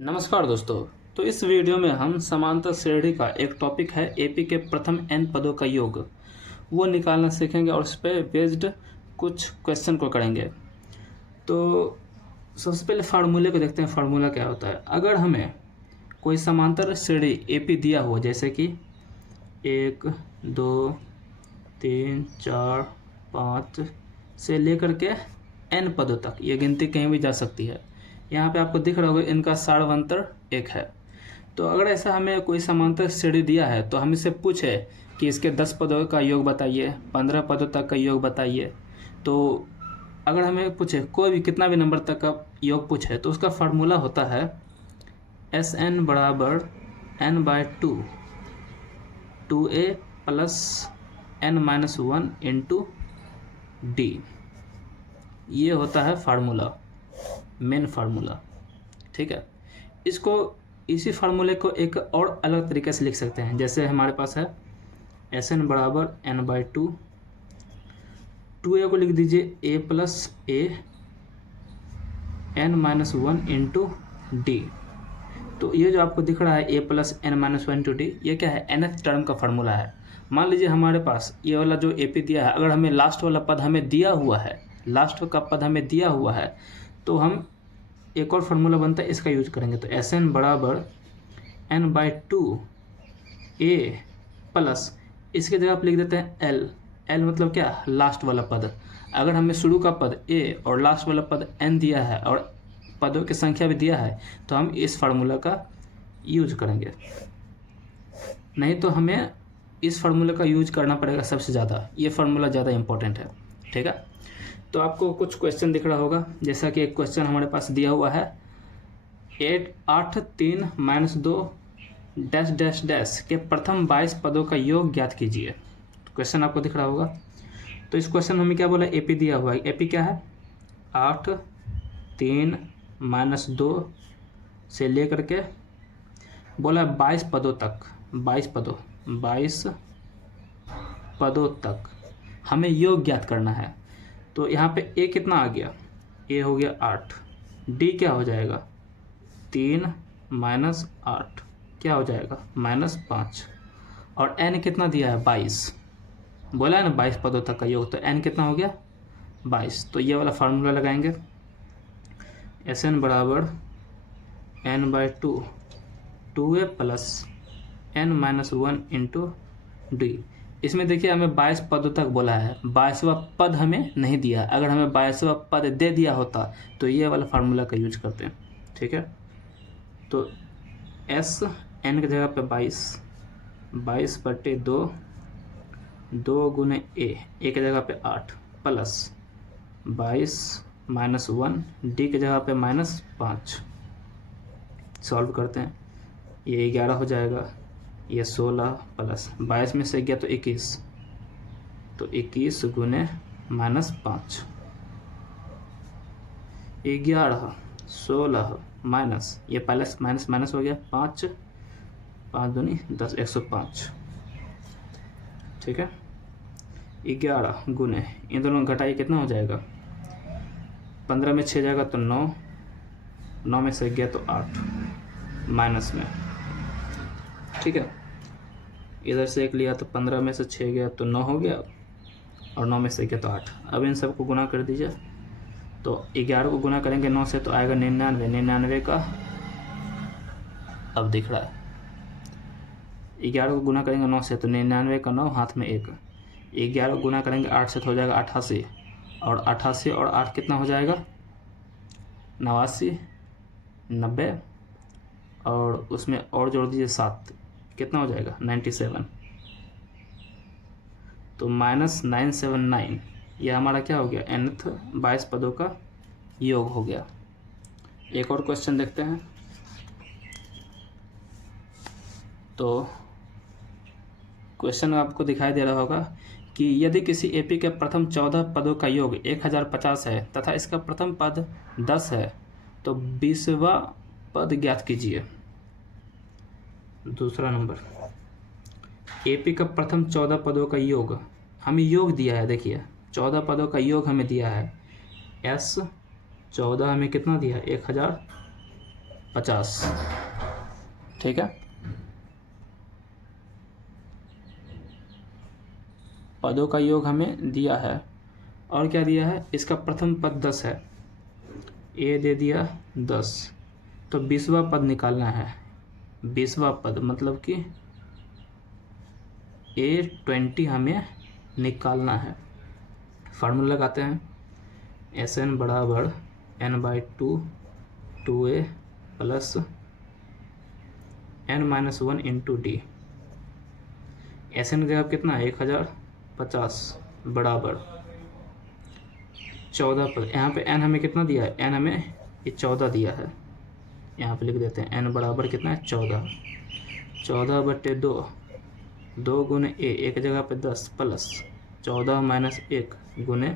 नमस्कार दोस्तों। तो इस वीडियो में हम समांतर श्रेणी का एक टॉपिक है एपी के प्रथम n पदों का योग वो निकालना सीखेंगे और उस पर बेस्ड कुछ क्वेश्चन को करेंगे। तो सबसे पहले फार्मूले को देखते हैं। फार्मूला क्या होता है? अगर हमें कोई समांतर श्रेणी एपी दिया हुआ, जैसे कि 1 2 3 4 5 से लेकर के n पदों तक, ये गिनती कहीं भी जा सकती है। यहाँ पे आपको दिख रहा होगा इनका सारवंतर 1 है। तो अगर ऐसा हमें कोई समांतर श्रेणी दिया है तो हम इससे पूछे कि इसके 10 पदों का योग बताइए, 15 पदों तक का योग बताइए। तो अगर हमें पूछे कोई भी कितना भी नंबर तक का योग पूछे तो उसका फार्मूला होता है Sn बराबर n/2 2a plus n-1 into D. ये होता है फार्मूला, मेन फार्मूला। ठीक है, इसी फार्मूले को एक और अलग तरीके से लिख सकते हैं। जैसे हमारे पास है Sn बराबर n/2, 2a को लिख दीजिए a plus a n-1 into D. तो ये जो आपको दिख रहा है a plus n-1 into D, ये क्या है? nth टर्म का फार्मूला है। मान लीजिए हमारे पास ये वाला जो एपी दिया है, अगर हमें लास्ट वाला पद हमें दिया हुआ है, लास्ट का पद हमें दिया हुआ है, तो हम एक और फार्मूला बनता है, इसका यूज करेंगे। तो Sn बराबर n/2 a प्लस, इसके जगह आप लिख देते हैं l। l मतलब क्या? लास्ट वाला पद। अगर हमें शुरू का पद a और लास्ट वाला पद n दिया है और पदों की संख्या भी दिया है तो हम इस फार्मूला का यूज करेंगे। नहीं तो हमें इस फार्मूले का यूज करना पड़ेगा सबसे ज़्यादा। ये फार्मूला ज़्यादा इंपॉर्टेंट है। ठीक है, तो आपको कुछ क्वेश्चन दिख रहा होगा। जैसा कि एक क्वेश्चन हमारे पास दिया हुआ है 8 3 - 2 डैश डैश डैश के प्रथम 22 पदों का योग ज्ञात कीजिए। तो क्वेश्चन आपको दिख रहा होगा। तो इस क्वेश्चन में हमें क्या बोला? एपी दिया हुआ है। एपी क्या है? 8 3 - 2 से लेकर के बोला 22 पदों तक, 22 पदों तक हमें योग ज्ञात करना है। तो यहाँ पे a कितना आ गया? a हो गया 8, d क्या हो जाएगा? 3 - 8 क्या हो जाएगा? -5। और n कितना दिया है? 22। बोला है ना 22 पदों तक का योग, तो n कितना हो गया? 22। तो ये वाला फार्मूला लगाएंगे। Sn बराबर n/2 2a plus n-1 into D. इसमें देखिए हमें 22 पदों तक बोला है, 22वां पद हमें नहीं दिया। अगर हमें 22वां पद दे दिया होता तो ये वाला फार्मूला का यूज करते हैं। ठीक है, तो एस एन की जगह पे 22/2 2 गुने ए की जगह पे 8 प्लस 22 - 1 डी की जगह पे -5। सॉल्व करते हैं, ये 11 हो जाएगा, ये 16 प्लस 22 में से गया तो 21, तो 21 गुने -5 11 16 माइनस, ये प्लस माइनस माइनस हो गया, 5 5 दूनी 10 105। ठीक है, 11 गुने, इन दोनों घटाइए कितना हो जाएगा? 15 में 6 जाएगा तो 9, 9 में से गया तो 8 माइनस में। ठीक है, इधर से 1 लिया तो 15 में से 6 गया तो 9 हो गया, और 9 में से गया तो 8। अब इन सबको गुना कर दीजिए। तो 11 को गुना करेंगे 9 से तो आएगा 99, 99 का अब दिख रहा है। 11 को गुना करेंगे 9 से तो 99 का 9 हाथ में 1। 11 को गुना करेंगे 8 से तो हो जाएगा 88, और 88 और 8 कितना हो जाएगा? 89 90, और उसमें और जोड़ दीजिए 7, कितना हो जाएगा? 97। तो -979 ये हमारा क्या हो गया? nth 22 पदों का योग हो गया। एक और क्वेश्चन देखते हैं। तो क्वेश्चन आपको दिखाई दे रहा होगा कि यदि किसी एपी के प्रथम 14 पदों का योग 1050 है तथा इसका प्रथम पद 10 है तो 20वां पद ज्ञात कीजिए। दूसरा नंबर, एपी का प्रथम 14 पदों का योग हमें योग दिया है। देखिए 14 पदों का योग हमें दिया है। S 14 हमें कितना दिया? 50। ठीक है, पदों का योग हमें दिया है और क्या दिया है, इसका प्रथम पद 10 है, ए दे दिया 10, तो 20वां पद निकालना है। 20वां पद मतलब कि A20 हमें निकालना है। फार्मूला लगाते हैं, SN बराबर n/2 2a plus n-1 into D. SN की जगह कितना है 1050 बराबर 14 पद। यहाँ पे n हमें कितना दिया है, n हमें ये 14 दिया है, यहाँ पे लिख देते हैं n बराबर कितना है 14, 14/2, 2 गुने a, एक जगह पे 10 प्लस 14 माइनस 1 गुने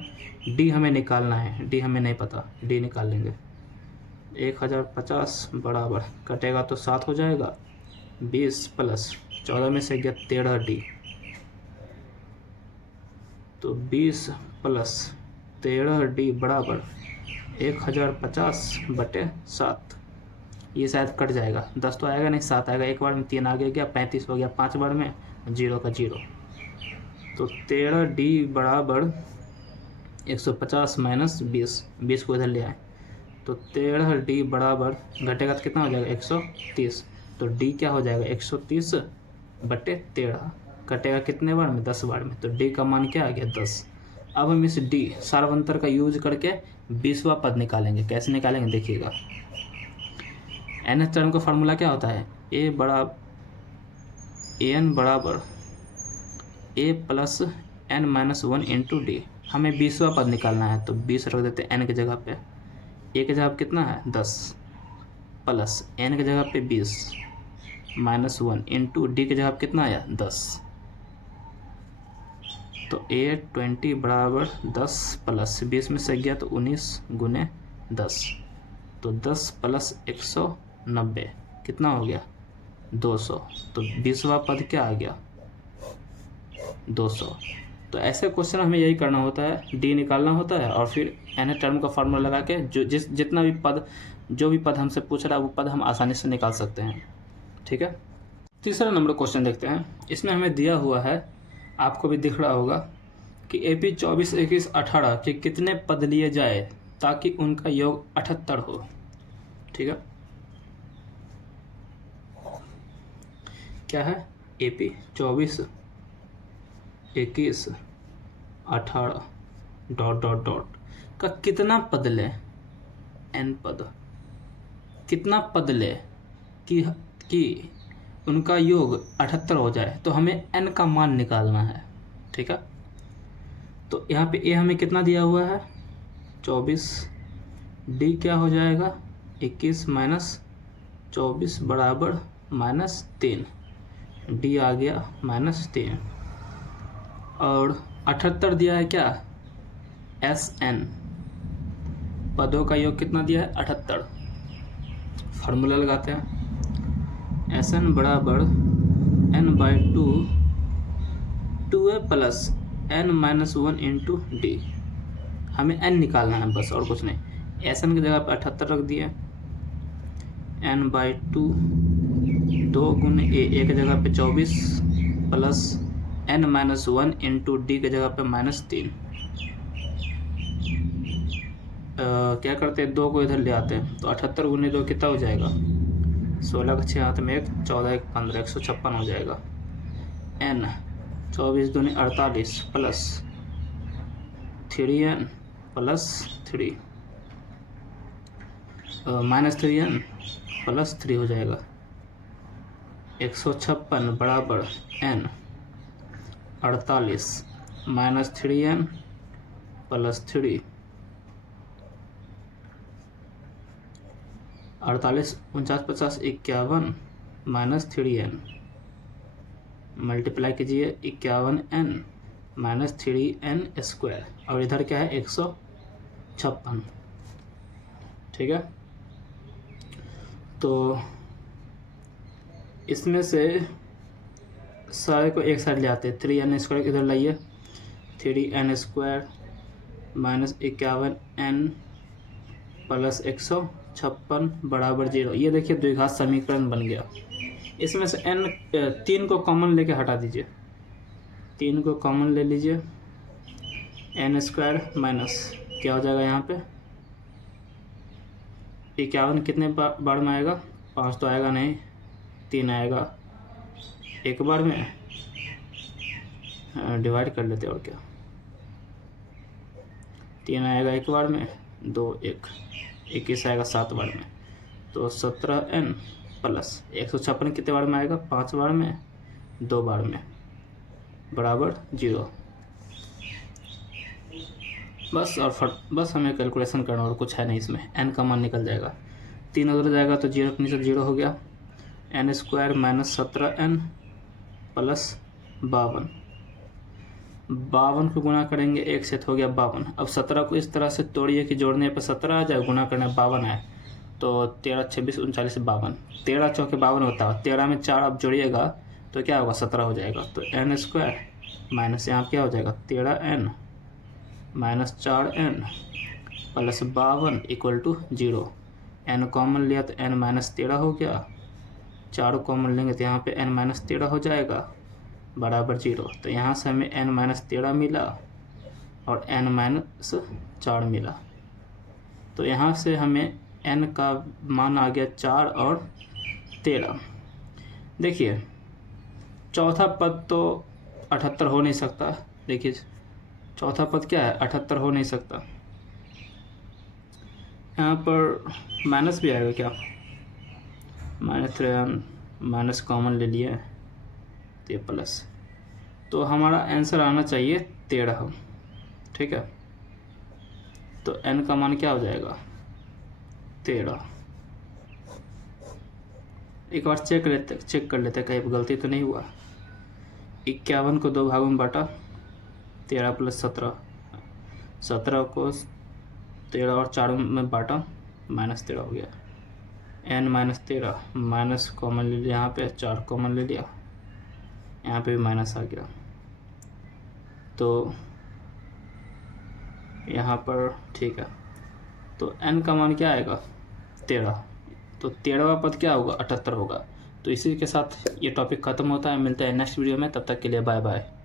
डी हमें निकालना है, डी हमें नहीं पता, डी निकाल लेंगे। 1050 बराबर कटेगा तो 7 हो जाएगा, 20 प्लस 14 में से गया 13 डी, तो 20 प्लस 13 डी बराबर 1050/7। ये शायद कट जाएगा, 10 तो आएगा नहीं, 7 आएगा, एक बार में 3 आगे गया, 35 हो गया, 5 बार में 0 का 0, तो 13 डी बराबर 150 माइनस 20, 20 को इधर ले आए, तो 13 डी बराबर घटेगा तो कितना हो जाएगा 130, तो डी क्या हो जाएगा 130/13, कटेगा कितने बार में 10 बार में, तो डी का मान क्या आ गया 10। अब हम इस डी सार्वंतर का यूज करके 20वां पद निकालेंगे। कैसे निकालेंगे देखिएगा, nth टर्म का फार्मूला क्या होता है, an बराबर a plus n-1 into D. हमें 20वां पद निकालना है, तो 20 रख देते हैं n की जगह पे, a की जगह पे कितना है 10 प्लस n की जगह पे 20 -1 इंटू डी की जगह पे कितना आया 10, तो A20 बराबर 10 प्लस 20 में से गया तो 19 गुने 10, तो 10 प्लस 190 कितना हो गया 200, तो 20वां पद क्या आ गया 200। तो ऐसे क्वेश्चन हमें यही करना होता है, डी निकालना होता है और फिर एन टर्म का फार्मूला लगा के जितना भी पद, जो भी पद हमसे पूछ रहा है वो पद हम आसानी से निकाल सकते हैं। ठीक है, तीसरा नंबर क्वेश्चन देखते हैं। इसमें हमें दिया हुआ है, आपको भी दिख रहा होगा कि AP 24, 21, 18 के कितने पद लिए जाए ताकि उनका योग 78 हो। ठीक है, क्या है AP 24, 21, 18 ... का कितना पद ले, n पद, कितना पद ले कि उनका योग 78 हो जाए, तो हमें n का मान निकालना है। ठीक है, तो यहाँ पे a हमें कितना दिया हुआ है 24, d क्या हो जाएगा 21 माइनस 24 बराबर -3, d आ गया -3, और 78 दिया है क्या SN, पदों का योग कितना दिया है 78। फार्मूला लगाते हैं, SN बराबर n/2 2a plus n-1 into D. हमें n निकालना है बस, और कुछ नहीं। SN की जगह पे 78 रख दिए, n/2 2 गुने a, एक जगह पे 24 प्लस n-1 इंटू डी की जगह पे -3। क्या करते हैं, 2 को इधर ले आते हैं, तो 78 गुने 2 कितना हो जाएगा 16 का 6 हाथ में 1, 14 1 15, 156 हो जाएगा। n 24 दूनी 48 plus 3n plus 3 -3n plus 3 हो जाएगा। 156 बराबर n 48 -3n plus 3, 48 49 50 51 -3n, multiply कीजिए 51n -3n स्क्वायर, और इधर क्या है 156। ठीक है, तो इसमें से सारे को एक साइड ले आते हैं, 3n स्क्वायर इधर लाइए, 3n स्क्वायर -51n प्लस 156 56 बराबर 0। ये देखिए द्विघात समीकरण बन गया। इसमें से n 3 को कॉमन लेके हटा दीजिए, 3 को कॉमन ले लीजिए, n² माइनस क्या हो जाएगा यहाँ पे 51 कितने बार में आएगा, 5 तो आएगा नहीं, 3 आएगा एक बार में, डिवाइड कर लेते और क्या, 3 आएगा एक बार में, 2 1 21 आएगा 7 बार में, तो 17n प्लस 156 कितने बार में आएगा, 5 बार में, 2 बार में, बराबर 0। बस और बस हमें कैलकुलेशन करना और कुछ है नहीं इसमें। n का मान निकल जाएगा, 3 उधर जाएगा तो 0 के नीचे 0 हो गया, n² माइनस 17n प्लस 52 को गुना करेंगे 1 से तो हो गया 52। अब 17 को इस तरह से तोड़िए कि जोड़ने पर 17 आ जाए, गुना करने 52 आए, तो 13 26 39 52, 13 चौके 52 होता है, 13 में 4 आप जोड़िएगा तो क्या होगा 17 हो जाएगा। तो n² माइनस यहाँ क्या हो जाएगा 13n minus 4n plus 52 equal to 0। n common लिया तो n माइनस 13 हो गया, 4 कॉमन लेंगे तो यहाँ पे n माइनस 13 हो जाएगा, बराबर 0। तो यहाँ से हमें n माइनस 13 मिला और n माइनस 4 मिला, तो यहाँ से हमें n का मान आ गया 4 और 13। देखिए चौथा पद तो 78 हो नहीं सकता, देखिए चौथा पद क्या है 78 हो नहीं सकता, यहाँ पर माइनस भी आएगा क्या, -3 माइनस कॉमन ले लिए तो ये प्लस, तो हमारा आंसर आना चाहिए 13, ठीक है। तो n का मान क्या हो जाएगा 13। एक बार चेक कर लेते कहीं गलती तो नहीं हुआ। 51 को 2 भागों में बांटा, 13 प्लस 17, 17 को 13 और 4 में बांटा, -13 हो गया, n माइनस 13 माइनस कॉमन ले लिया, यहाँ पे 4 कॉमन ले लिया, यहाँ पे भी माइनस आ गया, तो यहाँ पर ठीक है। तो n का मान क्या आएगा 13, तो 13वां पद क्या होगा 78 होगा। तो इसी के साथ ये टॉपिक ख़त्म होता है, मिलते हैं नेक्स्ट वीडियो में, तब तक के लिए बाय बाय।